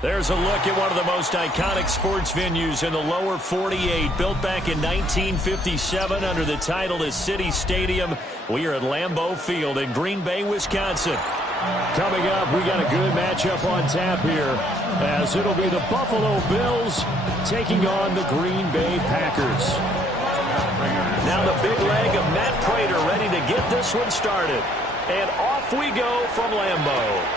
There's a look at one of the most iconic sports venues in the lower 48, built back in 1957 under the title of City Stadium. We are at Lambeau Field in Green Bay, Wisconsin. Coming up, we got a good matchup on tap here, as it'll be the Buffalo Bills taking on the Green Bay Packers. Now the big leg of Matt Prater ready to get this one started. And off we go from Lambeau.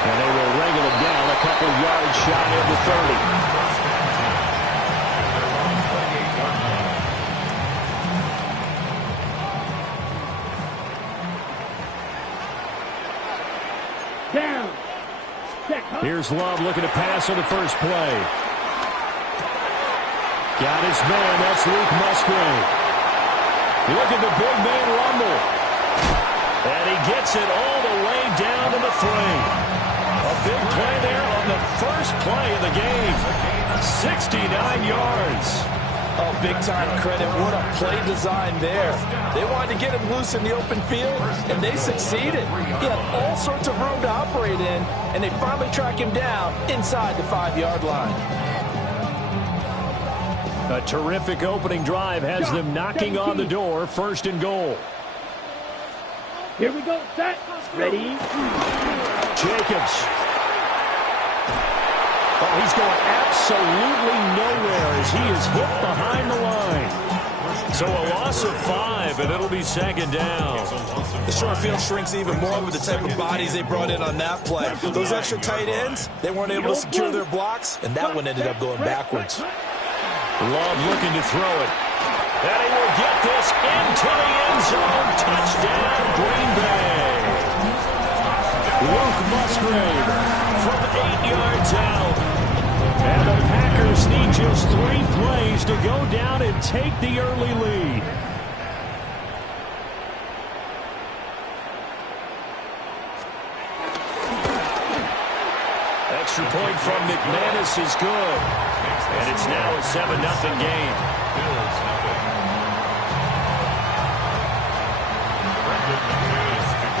And they will wrangle him down a couple yards shy of the 30. Down. Here's Love looking to pass on the first play. Got his man. That's Luke Musgrave. Look at the big man rumble. And he gets it all the way down to the 3. A big play there on the first play of the game. 69 yards. Oh, big-time credit. What a play design there. They wanted to get him loose in the open field, and they succeeded. He had all sorts of room to operate in, and they finally track him down inside the 5-yard line. A terrific opening drive has them knocking on the door. First and goal. Here we go. Set. Ready. Jacobs. Oh, he's going absolutely nowhere as he is hit behind the line. So a loss of 5, and it'll be second down. The short field shrinks even more with the type of bodies they brought in on that play. Those extra tight ends, they weren't able to secure their blocks, and that one ended up going backwards. Love looking to throw it. And he will get this into the end zone. Touchdown, Green Bay. Luke Musgrave from 8 yards out. And the Packers need just 3 plays to go down and take the early lead. Extra point from McManus is good. And it's now a 7-0 game.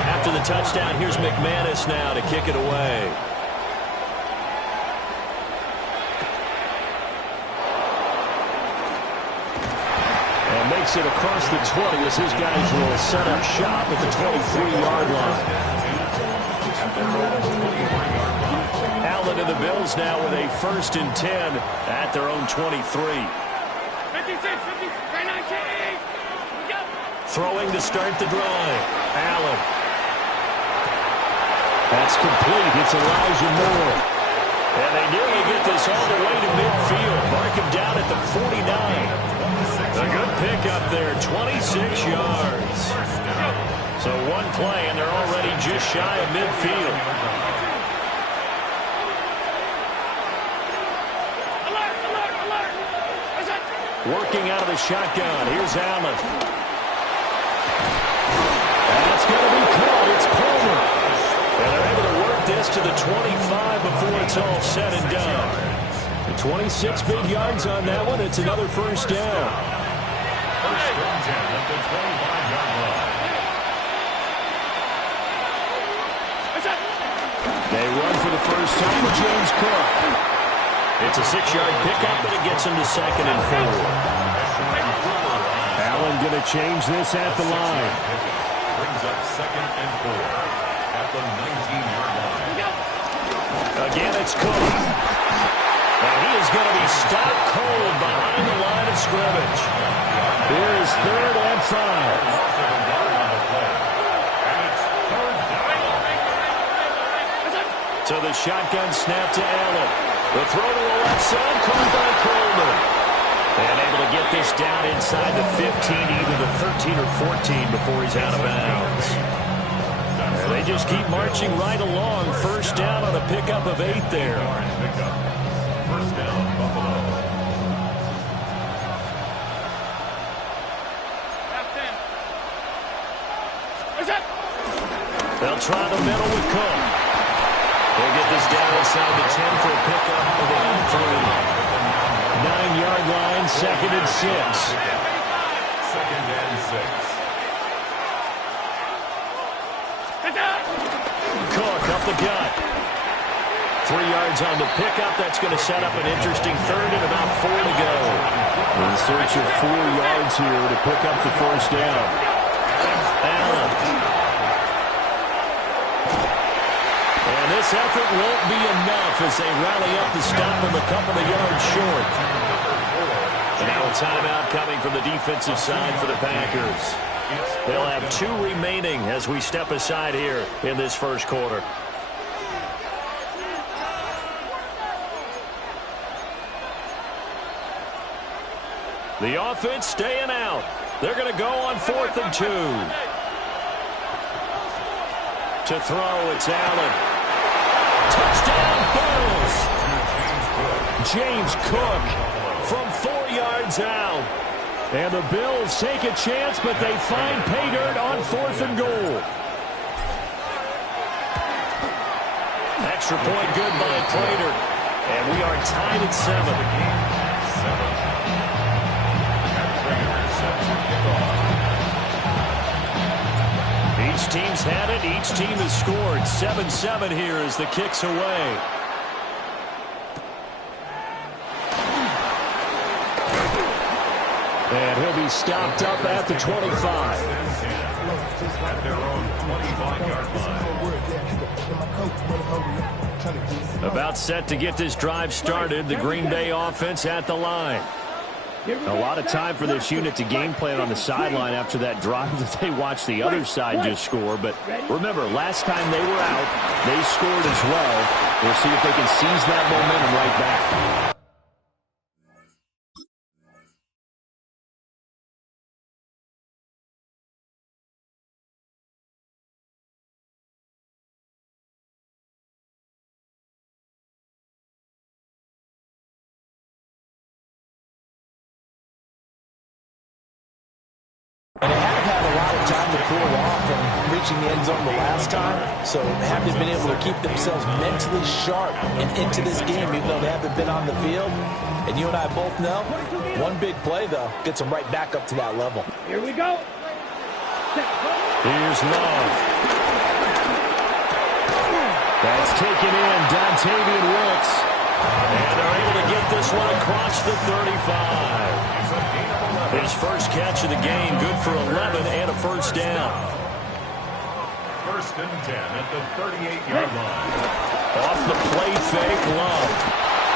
After the touchdown, here's McManus now to kick it away. And makes it across the 20 as his guys will set up shop at the 23-yard line. Allen and the Bills now with a 1st and 10 at their own 23. 56, 19. Throwing to start the drive. Allen. That's complete. It's Elijah Moore. And they nearly get this all the way to midfield. Mark him down at the 49. A good pickup there, 26 yards. So one play, and they're already just shy of midfield. Working out of the shotgun. Here's Allen. That's going to be caught. It's Palmer. And they're able to work this to the 25 before it's all said and done. The 26 big yards on that one. It's another first down. First and 10 at the 25-yard line. They run for the first time with James Cook. It's a 6-yard pickup, but it gets him to 2nd and 4. Allen going to change this at the line. Brings up 2nd and 4 at the 19-yard line. Again, it's Cook. And he is going to be stopped cold behind the line of scrimmage. Here's 3rd and 5. So the shotgun snap to Allen. The throw to the left side, caught by Coleman. And able to get this down inside the 15, either the 13 or 14 before he's out of bounds. And they just keep marching right along. First down on a pickup of 8 there. First down, Buffalo. They'll try the middle with Cook. They'll get this down inside the 10 for a pickup of 3. 9-yard line, 2nd and 6. 2nd and 6. Cook up the gut. 3 yards on the pickup. That's going to set up an interesting third and about 4 to go. In search of 4 yards here to pick up the first down. Allen. And this effort won't be enough as they rally up to stop him a couple of yards short. And now a timeout coming from the defensive side for the Packers. They'll have 2 remaining as we step aside here in this first quarter. The offense staying out. They're going to go on 4th and 2. To throw, it's Allen. Touchdown, Bills. James Cook from 4 yards out. And the Bills take a chance, but they find pay dirt on 4th and goal. Extra point good by Prater. And we are tied at 7. Each team's had it. Each team has scored. 7-7 here as the kick's away. And he'll be stopped up at the 25. At their own 25-yard line. About set to get this drive started. The Green Bay offense at the line. A lot of time for this unit to game plan on the sideline after that drive that they watched the other side just score. But remember, last time they were out, they scored as well. We'll see if they can seize that momentum right back. And they have had a lot of time to cool off from reaching the end zone the last time, so haven't been able to keep themselves mentally sharp and into this game, even though they haven't been on the field. And you and I both know, one big play, though, gets them right back up to that level. Here we go. Here's Love. That's taken in, Dontavian Wilkes. And they're able to get this one across the 35. His first catch of the game, good for 11 and a first down. 1st and 10 at the 38-yard line. Off the play fake, Love.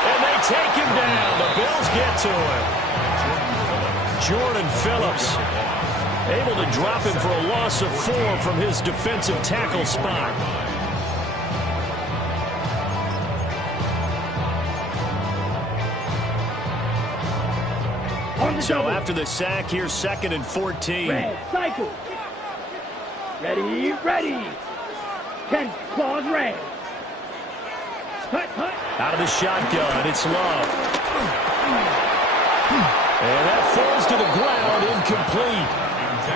And they take him down. The Bills get to him. Jordan Phillips able to drop him for a loss of 4 from his defensive tackle spot. So after the sack, here's 2nd and 14. Red, cycle. Ready, ready. 10, claws red. Hut, hut. Out of the shotgun, it's Love. And that falls to the ground, incomplete.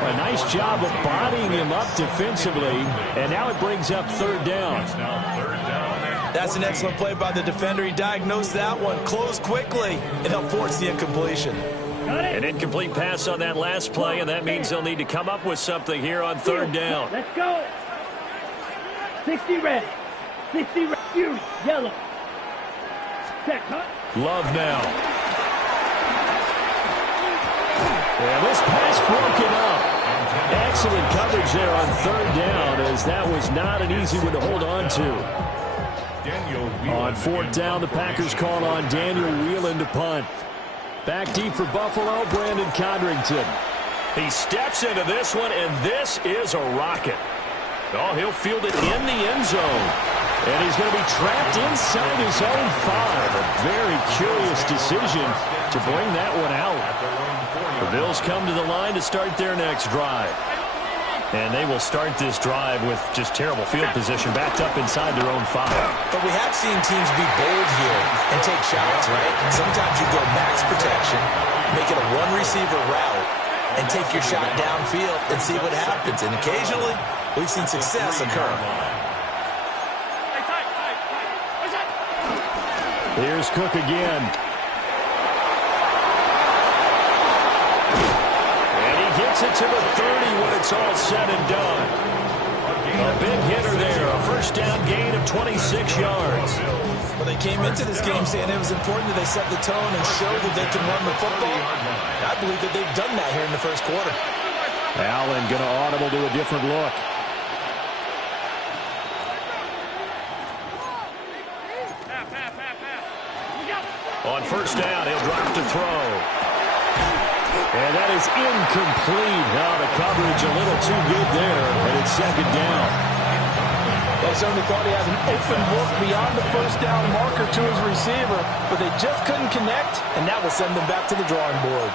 A nice job of bodying him up defensively, and now it brings up 3rd down. That's an excellent play by the defender. He diagnosed that one, closed quickly, and helped force the incompletion. An incomplete pass on that last play, and that means they'll need to come up with something here on 3rd down. Let's go. 60 red. 60 red. Fury, yellow. Set, hut. Love now. And this pass broken up. Excellent coverage there on 3rd down, as that was not an easy one to hold on to. On 4th down, the Packers call on Daniel Whelan to punt. Back deep for Buffalo, Brandon Codrington. He steps into this one, and this is a rocket. Oh, he'll field it in the end zone. And he's going to be trapped inside his own 5. A very curious decision to bring that one out. The Bills come to the line to start their next drive. And they will start this drive with just terrible field position, backed up inside their own 5. But we have seen teams be bold here and take shots, right? Sometimes you go max protection, make it a one-receiver route, and take your shot downfield and see what happens. And occasionally, we've seen success occur. Here's Cook again. And he gets it to the 30 when it's all said and done. A big hitter there. A first down gain of 26 yards. Well, they came into this game saying it was important that they set the tone and show that they can run the football. I believe that they've done that here in the first quarter. Allen going to audible to a different look. On first down, he'll drop to throw. And that is incomplete. Now the coverage a little too good there, and it's second down. They certainly thought he had an open look beyond the first down marker to his receiver, but they just couldn't connect, and that will send them back to the drawing board.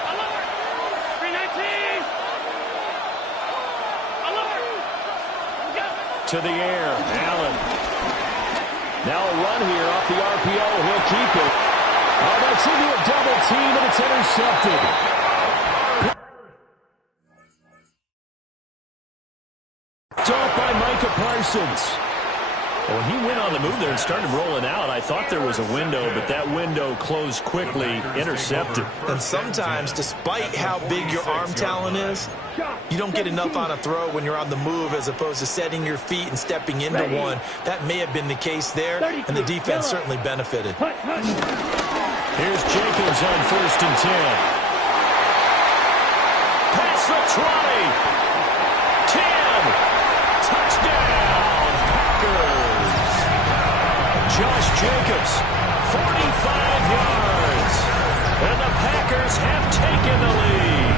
To the air, Allen. Now a run here off the RPO. He'll keep it. Oh, that's into a double team, and it's intercepted. Off by Micah Parsons. When he went on the move there and started rolling out, I thought there was a window, but that window closed quickly, intercepted. And sometimes, despite how big your arm talent is, you don't get enough on a throw when you're on the move as opposed to setting your feet and stepping into one. That may have been the case there, and the defense certainly benefited. Here's Jacobs on 1st and 10. Pass the 20. 10. Touchdown, Packers. Josh Jacobs, 45 yards. And the Packers have taken the lead.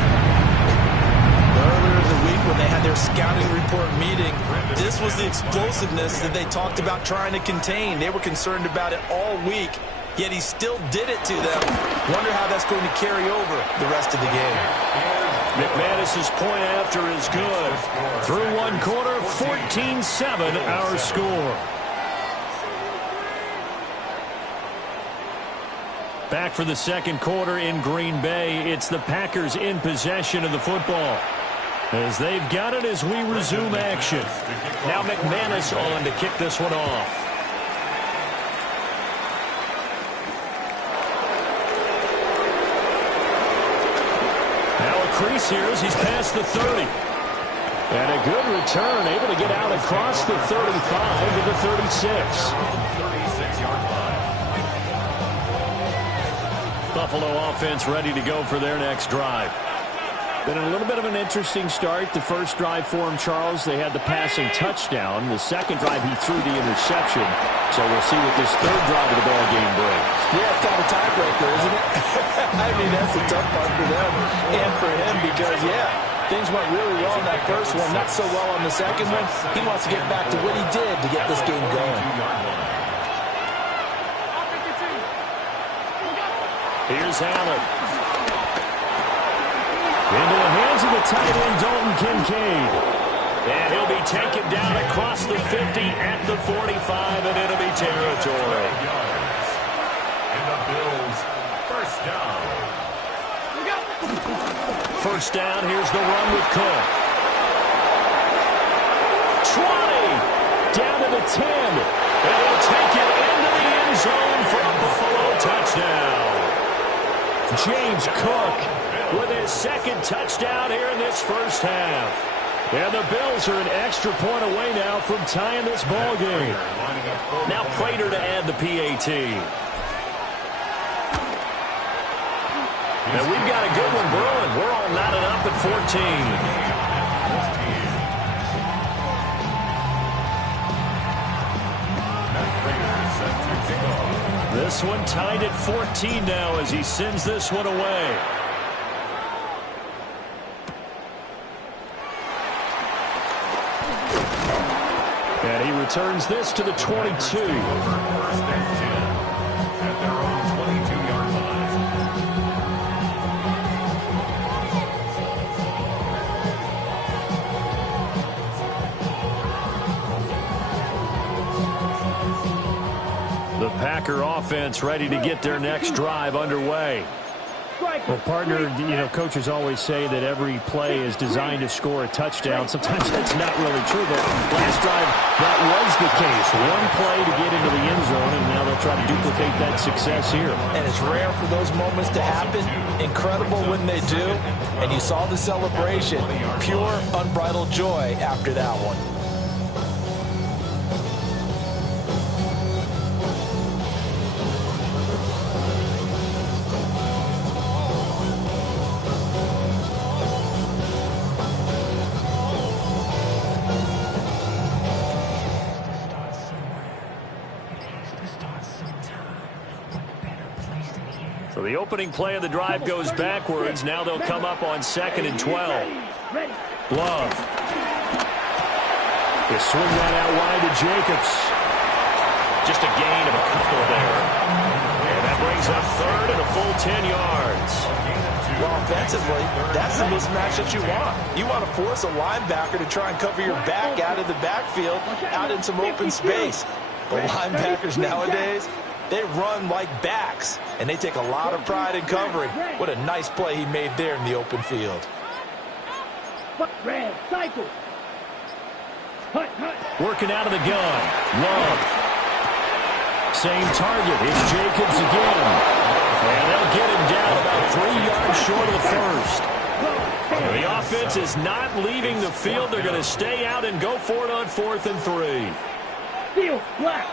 Earlier in the week when they had their scouting report meeting, this was the explosiveness that they talked about trying to contain. They were concerned about it all week, yet he still did it to them. Wonder how that's going to carry over the rest of the game. McManus's point after is good. Through one quarter, 14-7 our score. Back for the second quarter in Green Bay. It's the Packers in possession of the football, as they've got it as we resume action. Now McManus on to kick this one off. Craze here as he's past the 30. And a good return, able to get out across the 35 to the 36. 36-yard line. Buffalo offense ready to go for their next drive. Been a little bit of an interesting start. The first drive for him, Charles, they had the passing touchdown. The second drive, he threw the interception. So we'll see what this third drive of the ball game brings. Yeah, it's kind of a tiebreaker, isn't it? I mean, that's a tough part for them and for him because, yeah, things went really well in that first one, not so well on the second one. He wants to get back to what he did to get this game going. Here's Allen. Into the hands of the tight end, Dalton Kincaid. And he'll be taken down across the 50 at the 45, and it'll be territory. And the Bills, first down. First down, here's the run with Cook. 20, down to the 10. And he'll take it into the end zone for a Buffalo touchdown. James Cook with his second touchdown here in this first half. And the Bills are an extra point away now from tying this ball game. Now Prater to add the PAT. And we've got a good one brewing. We're all knotted up at 14. This one tied at 14 now as he sends this one away. And he returns this to the 22. First and 10 at their own 22-yard line. The Packer offense ready to get their next drive underway. Well, partner, you know, coaches always say that every play is designed to score a touchdown. Sometimes that's not really true, but last drive, that was the case. One play to get into the end zone, and now they'll try to duplicate that success here. And it's rare for those moments to happen. Incredible when they do. And you saw the celebration. Pure, unbridled joy after that one. The opening play of the drive goes backwards. Now they'll come up on 2nd and 12. Love. They swing that out wide to Jacobs. Just a gain of a couple there. And that brings up 3rd and a full 10 yards. Well, offensively, that's the mismatch that you want. You want to force a linebacker to try and cover your back out of the backfield, out in some open space. But linebackers nowadays, they run like backs, and they take a lot of pride in covering. What a nice play he made there in the open field. Red, cycle. Working out of the gun. Love. Same target. It's Jacobs again. And they'll get him down about 3 yards short of the first. The offense is not leaving the field. They're going to stay out and go for it on 4th and 3. Steel, black.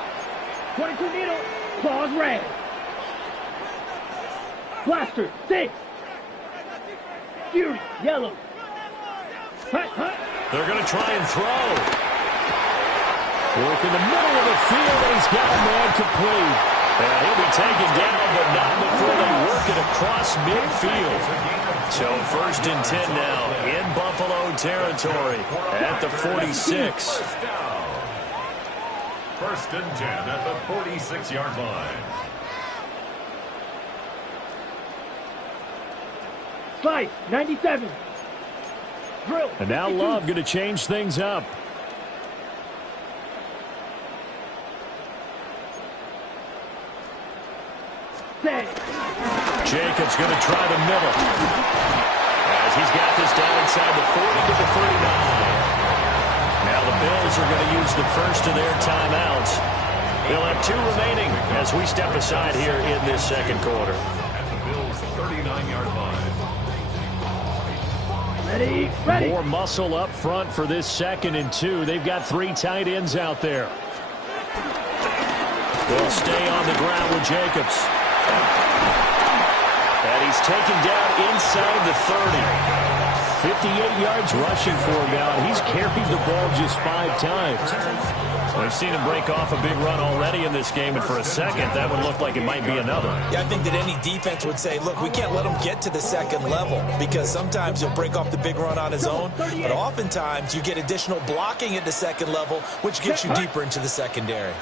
22 needle, claws red. Blaster, 6. Fury, yellow. They're going to try and throw. Work in the middle of the field, and he's got a man complete. And he'll be taken down, but not before they work it across midfield. So 1st and 10 now in Buffalo territory at the 46. 1st and 10 at the 46-yard line. 97. Drill. And now Love going to change things up. Jacobs going to try the middle. As he's got this down inside the 40 to the 39. Now the Bills are going to use the first of their timeouts. They'll have 2 remaining as we step aside here in this 2nd quarter. At the Bills' 39-yard line. Ready. More muscle up front for this 2nd and 2. They've got 3 tight ends out there. They'll stay on the ground with Jacobs. And he's taken down inside the 30. 58 yards rushing for him now, and he's carried the ball just 5 times. We've seen him break off a big run already in this game, and for a second, that would look like it might be another. Yeah, I think that any defense would say, look, we can't let him get to the 2nd level, because sometimes he'll break off the big run on his own, but oftentimes you get additional blocking at the 2nd level, which gets you deeper into the secondary.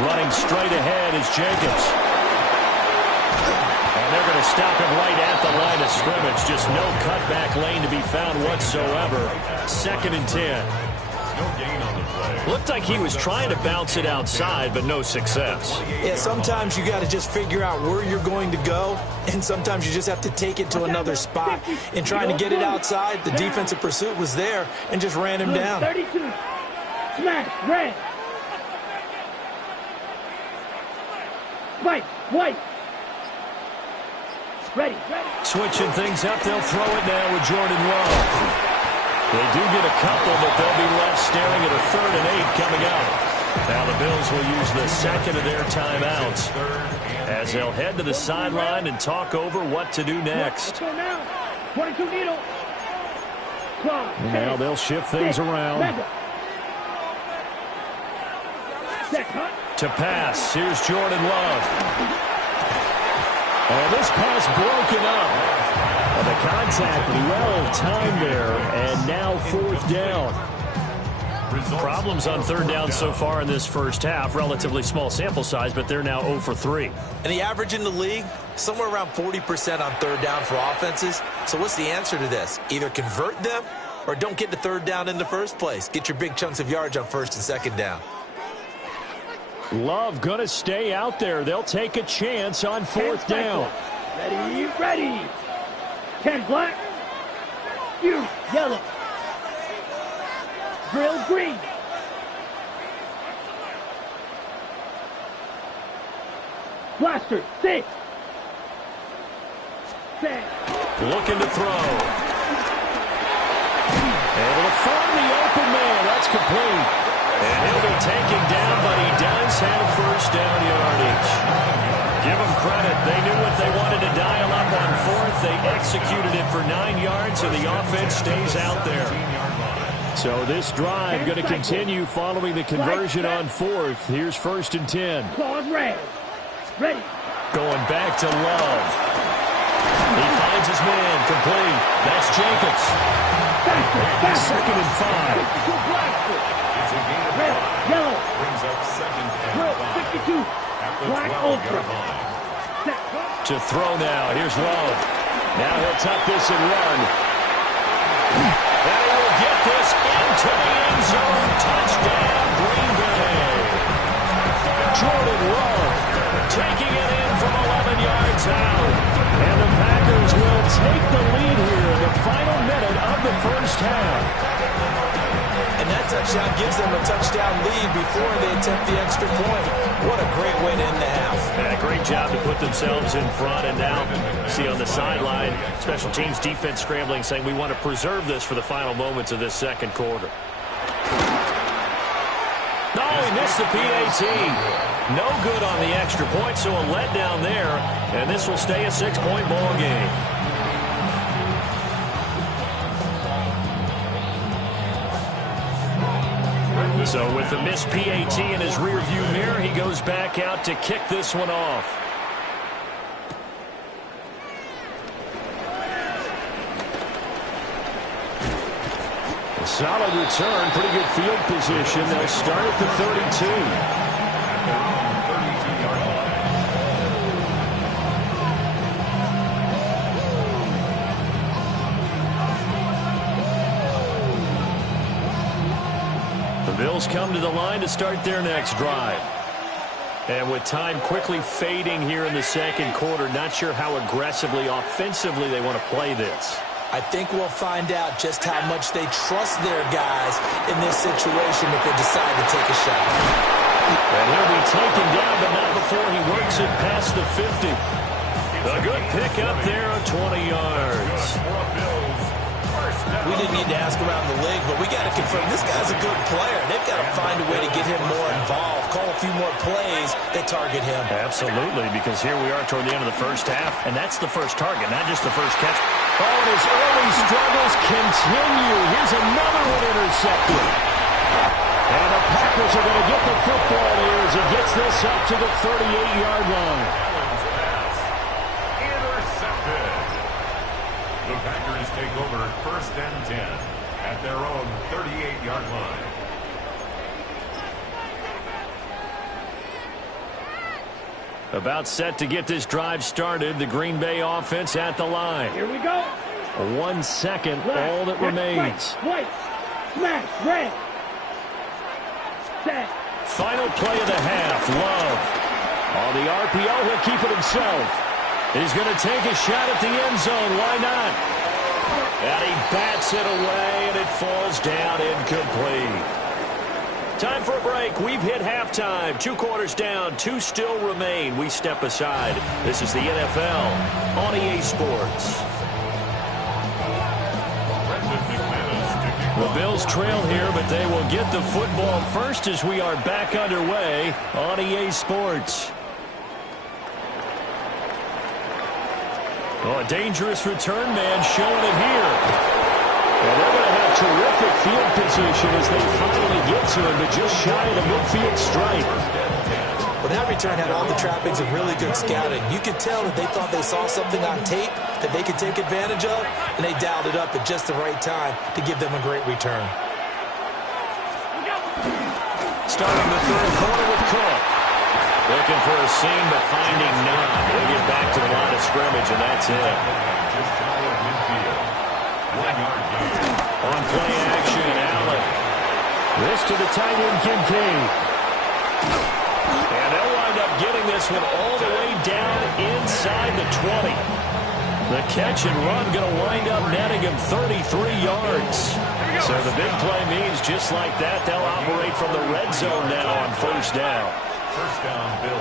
Running straight ahead is Jacobs. And they're going to stop him right at the line of scrimmage. Just no cutback lane to be found whatsoever. 2nd and 10. No gain on the play. Looked like he was trying to bounce it outside, but no success. Yeah, sometimes you got to just figure out where you're going to go, and sometimes you just have to take it to another spot. In trying to get it outside, the defensive pursuit was there and just ran him down. 32. Smash, red. White. Ready. Switching things up, they'll throw it now with Jordan Love. They do get a couple, but they'll be left staring at a 3rd and 8 coming up. Now the Bills will use the 2nd of their timeouts as they'll head to the sideline and talk over what to do next. 22 needle. Now they'll shift things around. To pass, here's Jordan Love. And this pass broken up. And the contact well timed there, and now 4th down. Problems on 3rd down so far in this first half. Relatively small sample size, but they're now 0 for 3. And the average in the league, somewhere around 40% on 3rd down for offenses. So what's the answer to this? Either convert them or don't get to 3rd down in the first place. Get your big chunks of yards on 1st and 2nd down. Love going to stay out there. They'll take a chance on 4th down. Ready. 10 black. Fury, yellow. Drill, green. Blaster, 6. Looking to throw. Able to find the open man. That's complete. And he'll be taken down, but he does have first down yardage. Give them credit. They knew what they wanted to dial up on fourth. They executed it for 9 yards, and the offense stays out there. So this drive going to continue following the conversion on fourth. Here's 1st and 10. Claws red. Ready. Going back to Love. He finds his man. Complete. That's Jacobs. Faster. 2nd and 5. It's a gain of Red. 5. Yellow. Brings up 2nd and Red. 5. 52. At the Black 12-yard ultra. line. To throw now. Here's Love. Now he'll tuck this and run. And he will get this into the end zone. Touchdown, Green Bay. Jordan Love taking it in from 11 yards out. And the Packers will take the lead here in the final minute of the first half. And that touchdown gives them a touchdown lead before they attempt the extra point. What a great way to end the half. And a great job to put themselves in front. And now, see on the sideline, special teams defense scrambling, saying we want to preserve this for the final moments of this second quarter. No, he missed the PAT. No good on the extra point, so a letdown there. And this will stay a 6-point ball game. So with the missed PAT in his rearview mirror, he goes back out to kick this one off. A solid return, pretty good field position. They'll start at the 32. Bills come to the line to start their next drive. And with time quickly fading here in the second quarter, not sure how aggressively, offensively they want to play this. I think we'll find out just how much they trust their guys in this situation if they decide to take a shot. And he'll be taken down, but not before he works it past the 50. A good pick up there of 20 yards. We didn't need to ask around the league, but we got to confirm this guy's a good player. They've got to find a way to get him more involved, call a few more plays that target him. Absolutely, because here we are toward the end of the first half, and that's the first target, not just the first catch. Oh, and his early struggles continue. Here's another one intercepted. And the Packers are going to get the football here as he gets this up to the 38-yard line. The Packers take over 1st and 10 at their own 38-yard line. About set to get this drive started. The Green Bay offense at the line. Here we go. 1 second, Black. all that remains. White. Smash. Red. Set. Final play of the half. Love. On the RPO, he'll keep it himself. He's going to take a shot at the end zone. Why not? And he bats it away, and it falls down incomplete. Time for a break. We've hit halftime. 2 quarters down. 2 still remain. We step aside. This is the NFL on EA Sports. The Bills trail here, but they will get the football first as we are back underway on EA Sports. Oh, a dangerous return man showing it here. And they're going to have terrific field position as they finally get to him, but just shy of the midfield stripe. Well, that return had all the trappings of really good scouting. You could tell that they thought they saw something on tape that they could take advantage of, and they dialed it up at just the right time to give them a great return. Starting the third quarter with Cook. Looking for a seam, but finding none. They'll get back to the line of scrimmage, and that's it. On play action, Allen. This to the tight end, Kincaid. And they'll wind up getting this one all the way down inside the 20. The catch and run going to wind up netting him 33 yards. So the big play means just like that, they'll operate from the red zone now on first down. First down, Bills.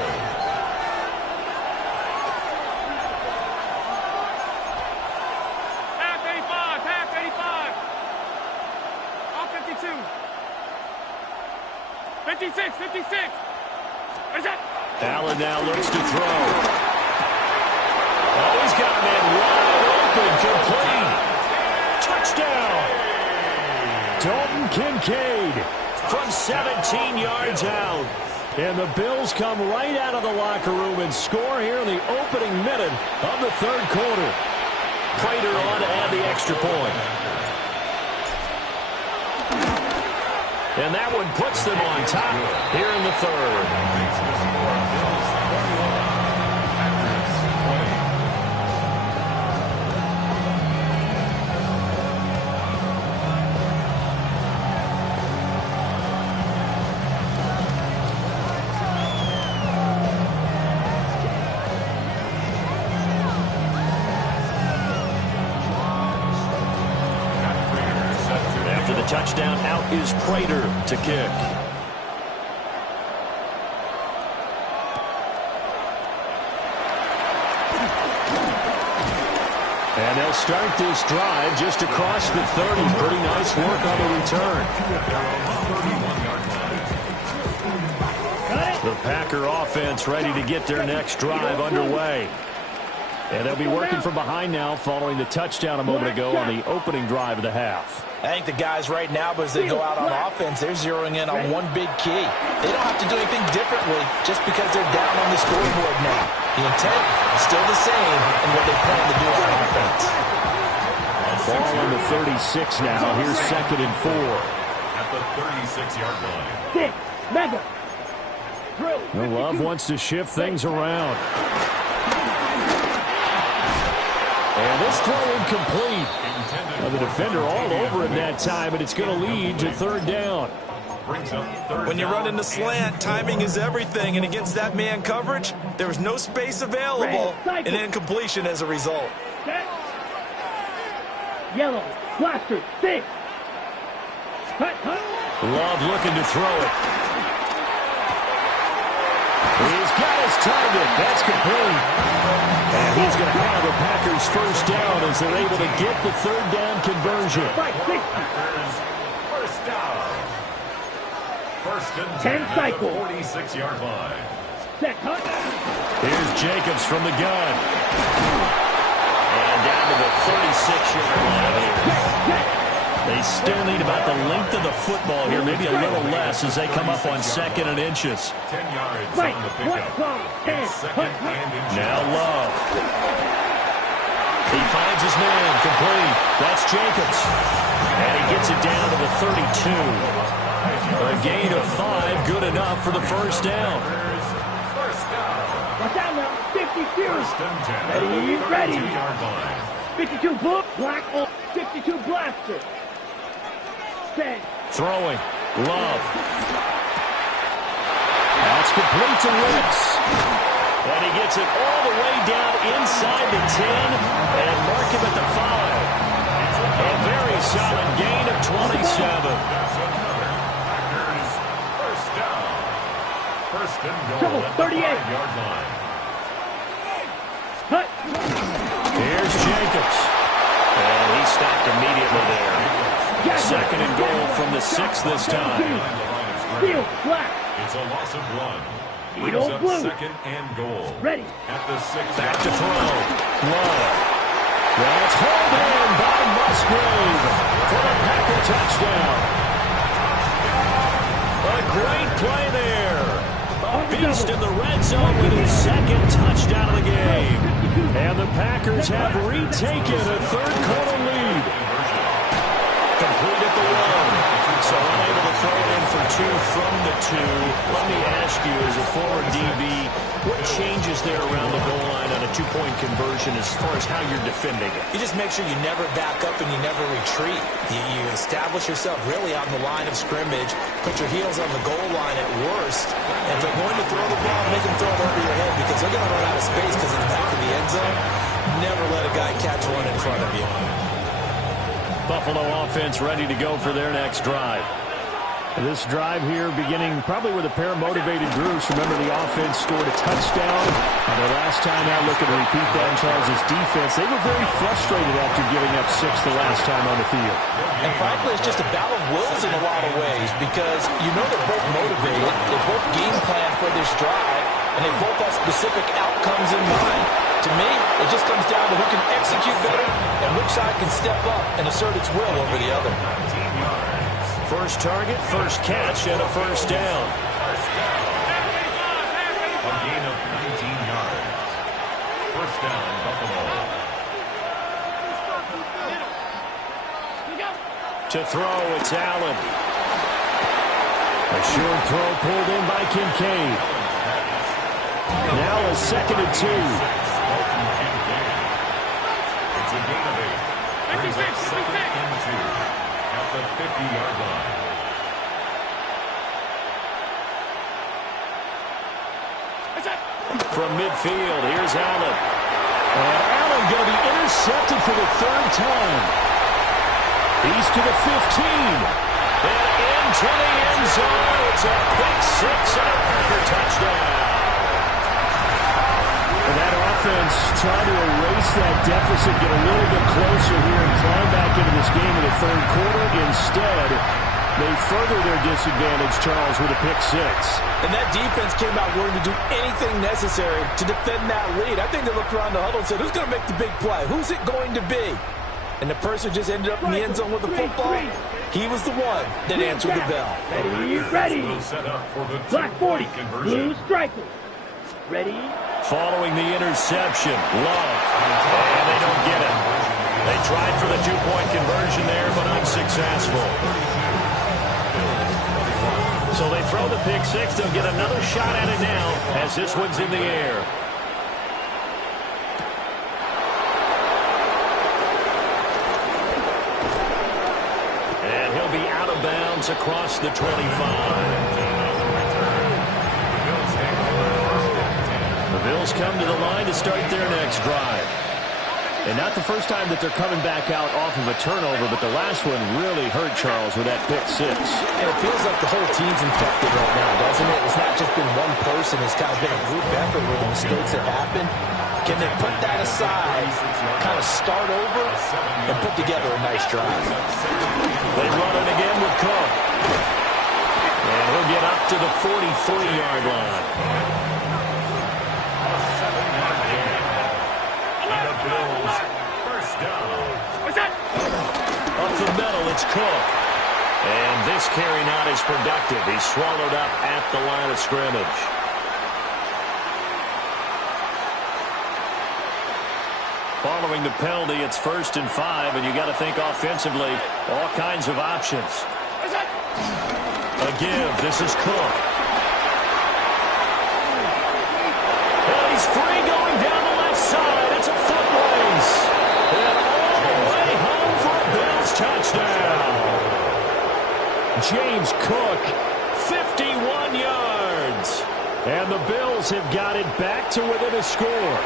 Half 85. All 52. 56, 56. What is that? Allen now looks to throw. Oh, he's got a man wide open, complete. Touchdown. Dalton Kincaid from 17 yards out. And the Bills come right out of the locker room and score here in the opening minute of the third quarter. Prater on to add the extra point. And that one puts them on top here in the third. Touchdown, out is Prater to kick. And they'll start this drive just across the 30. Pretty nice work on the return. The Packer offense ready to get their next drive underway. And they'll be working from behind now following the touchdown a moment ago on the opening drive of the half. I think the guys right now, as they go out on offense, they're zeroing in on one big key. They don't have to do anything differently just because they're down on the scoreboard now. The intent is still the same in what they plan to do on offense. Ball on the 36 now. Here's 2nd and 4. At the 36-yard line. Six. Mega. Love wants to shift things around. And this throw incomplete. Now the defender all over him that time, but it's going to lead to third down. When you run into slant, timing is everything, and against that man coverage, there was no space available, and incompletion as a result. Yellow. Blaster. 6. Cut. Love looking to throw it. He's got his target. That's complete. And he's going to have the Packers first down as they're able to get the third down conversion. First down. First and 10 cycle. 46-yard line. Set. Cut. Here's Jacobs from the gun. And down to the 36-yard line. They still need about the length of the football here, maybe a little less as they come up on 2nd and inches. 10 yards on the pickup. Second and inches. Now Love. He finds his man, complete. That's Jacobs. And he gets it down to the 32. A gain of 5, good enough for the first down. Watch out now. 52. First and 10. Ready. 2-yard line. 52 book. Black. 52 blaster. Throwing. Love. That's complete to Wicks. And he gets it all the way down inside the 10 and mark him at the 5. A very solid gain of 27. That's another Packers first down. First and goal at the 38. 5-yard line. Cut. Here's Jacobs. And he stopped immediately there. 2nd and goal from the 6 this time. Field flat. It's a loss of 1. Brings Eagle up blue. 2nd and goal. Ready. At the 6. Back to throw. Love. That's hauled in by Musgrave for a Packer touchdown. A great play there. A beast in the red zone with his 2nd touchdown of the game. And the Packers have retaken a third quarter lead. Complete at the 1. So unable to throw it in for 2 from the 2. Let me ask you, as a former DB, what changes there around the goal line on a 2-point conversion as far as how you're defending it? You just make sure you never back up and you never retreat. You establish yourself really on the line of scrimmage, put your heels on the goal line at worst, and if they're going to throw the ball, make them throw it over your head because they're going to run out of space because in the back of the end zone, never let a guy catch one in front of you. Buffalo offense ready to go for their next drive. This drive here beginning probably with a pair of motivated groups. Remember, the offense scored a touchdown on their last this time out looking to repeat that in Charles' defense. They were very frustrated after giving up 6 the last time on the field. And frankly, it's just a battle of wills in a lot of ways because you know they're both motivated. They both game plan for this drive, and they both have specific outcomes in mind. To me, it just comes down to who can execute better and which side can step up and assert its will over the other. First target, first catch, and a first down. A gain of 19 yards. First down, Buffalo. To throw, it's Allen. A short throw pulled in by Kincaid. Now a 2nd and 2. It's a gain of 8. Brings up 2nd and 2 at the 50-yard line. From midfield, here's Allen. And Allen going to be intercepted for the 3rd time. He's to the 15. And into the end zone. It's a pick 6 and a Parker touchdown. And that offense trying to erase that deficit, get a little bit closer here and climb back into this game in the 3rd quarter. Instead, they further their disadvantage, Charles, with a pick 6. And that defense came out willing to do anything necessary to defend that lead. I think they looked around the huddle and said, who's going to make the big play? Who's it going to be? And the person just ended up in the end zone with the football. He was the one that answered the bell. Ready. Set up for the Black 40. Blue striker. Ready. Following the interception, Love. And they don't get it. They tried for the 2-point conversion there, but unsuccessful. So they throw the pick 6. They'll get another shot at it now as this one's in the air. And he'll be out of bounds across the 25. The Bills come to the line to start their next drive. And not the first time that they're coming back out off of a turnover, but the last one really hurt Charles with that pick 6. And it feels like the whole team's infected right now, doesn't it? It's not just been one person. It's kind of been a group effort where the mistakes have happened. Can they put that aside, kind of start over, and put together a nice drive? They run it again with Cook. And he'll get up to the 43-yard line. Up the middle, it's Cook. And this carry not as productive. He's swallowed up at the line of scrimmage. Following the penalty, it's 1st and 5, and you got to think offensively, all kinds of options. A give, this is Cook. And he's free going down the left side. It's a foot race. And all the way home for a Bills touchdown. James Cook, 51 yards. And the Bills have got it back to within a score.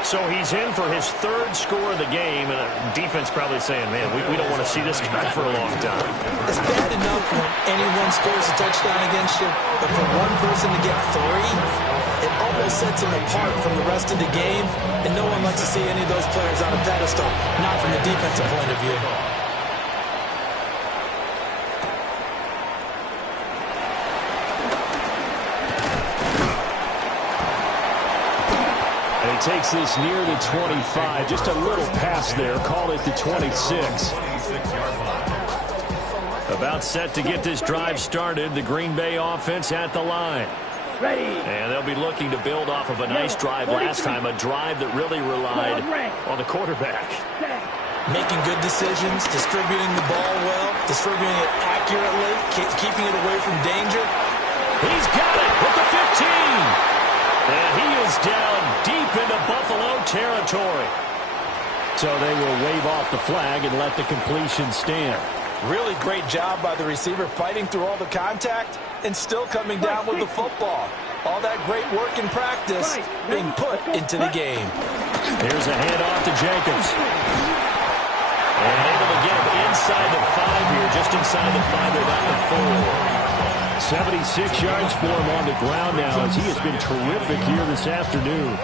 So he's in for his 3rd score of the game, and defense probably saying, man, we don't want to see this guy for a long time. It's bad enough when anyone scores a touchdown against you, but for one person to get 3, it almost sets him apart from the rest of the game, and no one likes to see any of those players on a pedestal, not from the defensive point of view. Takes this near the 25. Just a little pass there. Call it the 26. About set to get this drive started. The Green Bay offense at the line. Ready. And they'll be looking to build off of a nice drive last time. A drive that really relied on the quarterback. Making good decisions, distributing the ball well, distributing it accurately, keeping it away from danger. He's got it with the 15. And he is down deep into Buffalo territory. So they will wave off the flag and let the completion stand. Really great job by the receiver fighting through all the contact and still coming down with the football. All that great work in practice being put into the game. Here's a handoff to Jacobs. And able to get him inside the 5 here, just inside the 5, they're about the 4. 76 yards for him on the ground now as he has been terrific here this afternoon.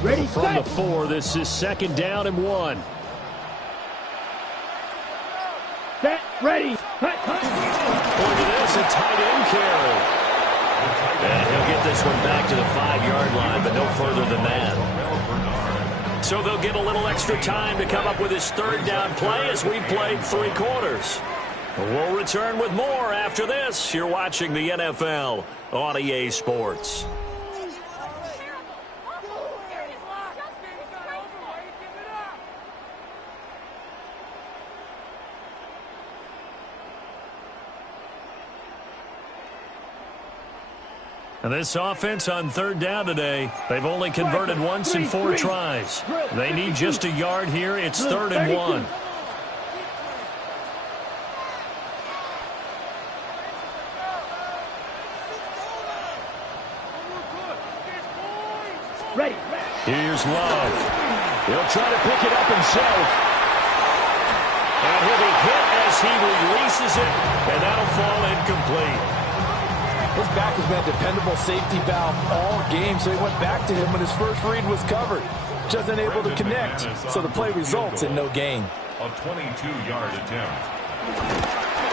Ready, From the set. 4, this is 2nd down and 1. Set, ready. Cut, cut. Look at this, a tight end carry. And he'll get this one back to the 5-yard line, but no further than that. So they'll get a little extra time to come up with his 3rd down play as we played 3 quarters. We'll return with more after this. You're watching the NFL on EA Sports. And this offense on 3rd down today, they've only converted once in 4 tries. They need just a yard here. It's 3rd and 1. Ready. Here's Love. He'll try to pick it up himself. And he'll be hit as he releases it, and that'll fall incomplete. His back has been a dependable safety valve all game, so he went back to him when his first read was covered. Just unable to connect, so the play results in no gain. A 22-yard attempt.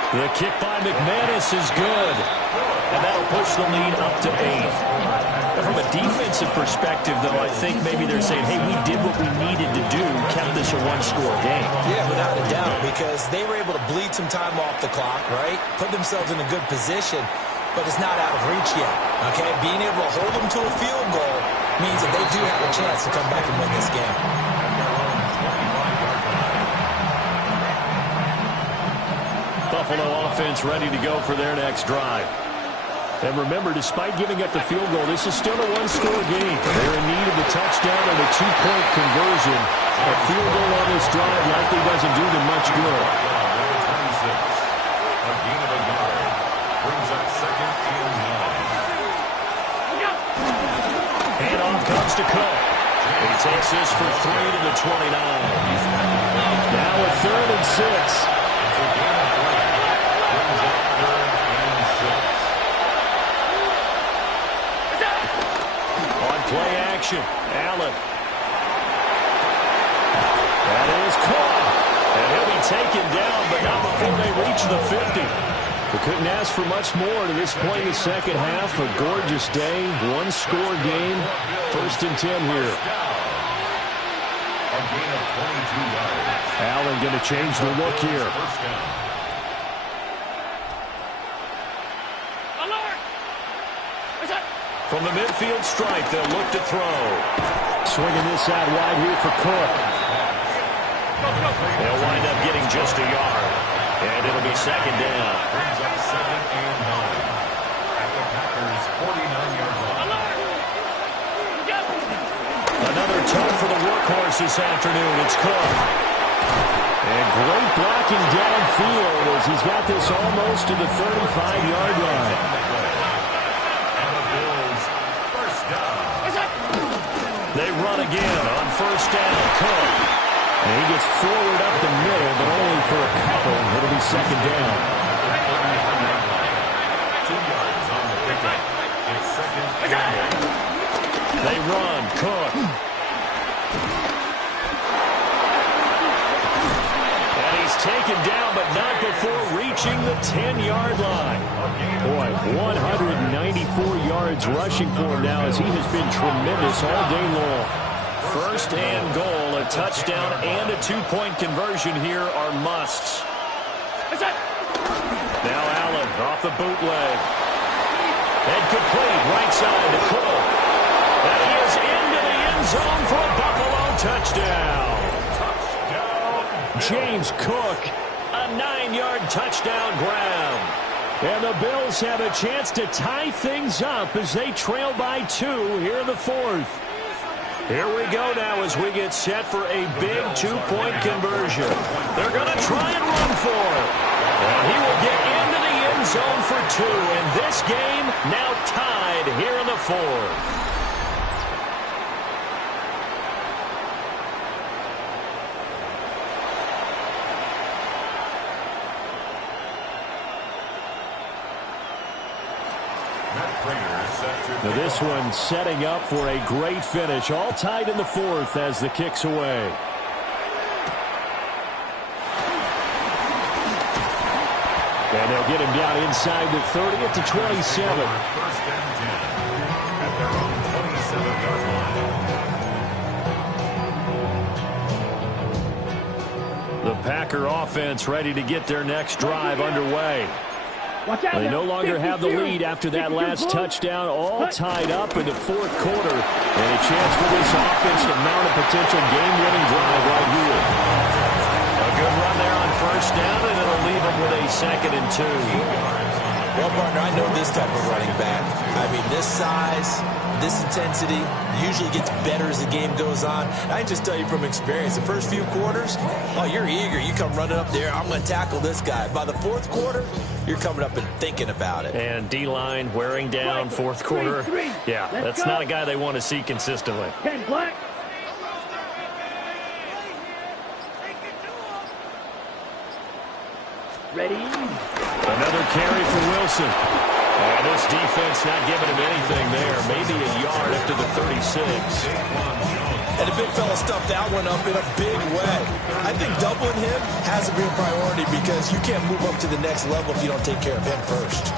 The kick by McManus is good, and that'll push the lead up to 8. And from a defensive perspective, though, I think maybe they're saying, hey, we did what we needed to do, kept this a 1-score game. Yeah, without a doubt, because they were able to bleed some time off the clock, right? Put themselves in a good position. But it's not out of reach yet, okay? Being able to hold them to a field goal means that they do have a chance to come back and win this game. Buffalo offense ready to go for their next drive. And remember, despite giving up the field goal, this is still a 1-score game. They're in need of a touchdown and a 2-point conversion. A field goal on this drive likely doesn't do them much good. A gain of a yard. Brings up 2nd and 9. Handoff comes to Cook. He takes this for 3 to the 29. Now a 3rd and 6. It's a gain of 3. Brings up 3rd and 6. On play action, Allen. That is caught. And he'll be taken down, but not before they reach the 50. We couldn't ask for much more to this point in the second half. A gorgeous day, 1-score game. 1st and 10 here. A gain of 22 yards. Allen going to change the look here. First down. From the midfield stripe, they'll look to throw. Swinging this out wide here for Cook. They'll wind up getting just a yard. And it'll be 2nd down. Brings up 2nd and 9. At the Packers' 49-yard line. Another tone for the workhorse this afternoon. It's Cook. And great blocking downfield as he's got this almost to the 35-yard line. And the Bills' first down. They run again on 1st down. Cook. And he gets forward up the middle, but only for a couple. It'll be 2nd down. 2 yards on the pickup. It's 2nd and 1. They run. Cook. And he's taken down, but not before reaching the 10-yard line. Boy, 194 yards rushing for him now as he has been tremendous all day long. 1st and goal, a touchdown and a 2-point conversion here are musts. Now Allen off the bootleg. And complete right side to Cook. And he is into the end zone for a Buffalo touchdown. James Cook, a 9-yard touchdown grab. And the Bills have a chance to tie things up as they trail by 2 here in the 4th. Here we go now as we get set for a big 2-point conversion. They're going to try and run for it. And he will get into the end end zone for 2, and this game now tied here in the 4th. Now this one setting up for a great finish. All tied in the 4th as the kick's away. And they'll get him down inside the 30 at the 27. First and 10 at their own 27-yard line. The Packer offense ready to get their next drive underway. They no longer have the lead after that last touchdown, all tied up in the 4th quarter. And a chance for this offense to mount a potential game-winning drive right here. A good run there on first down, and it'll leave them with a 2nd and 2. Well, partner, I know this type of running back. I mean, this size, this intensity usually gets better as the game goes on. I can just tell you from experience, the first few quarters, oh, you're eager. You come running up there, I'm going to tackle this guy. By the 4th quarter, you're coming up and thinking about it. And D-line wearing down 4th quarter. Yeah, that's not a guy they want to see consistently. 10 black. Ready. Another carry for Wilson. And this defense not giving him anything there. Maybe a yard up to the 36. And the big fella stuffed that one up in a big way. I think doubling him has to be a priority because you can't move up to the next level if you don't take care of him first.